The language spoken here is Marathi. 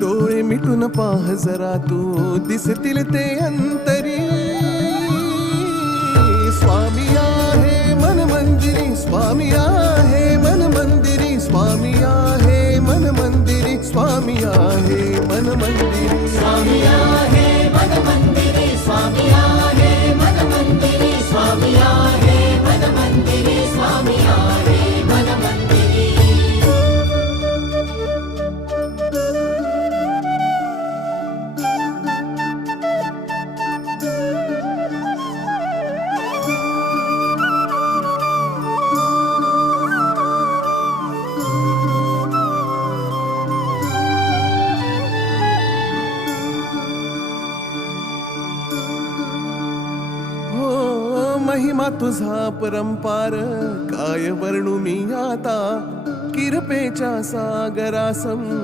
डोळे मिटून पाह जरा तू दिसतील ते अंतरी. स्वामी आहे मन मंदिरी, स्वामी आहे मन मंदिरी, स्वामी आहे मन मंदिरी, स्वामी आहे मन मंदिरी. स्वामी आहे मन मंदिरी, स्वामी आहे मन मंदिरी, स्वामी आहे मन मंदिरी, स्वामी आहे मन मंदिरी. महिमा तुझा परंपार काय वर्णू मी आता. किरपेच्या सागरासम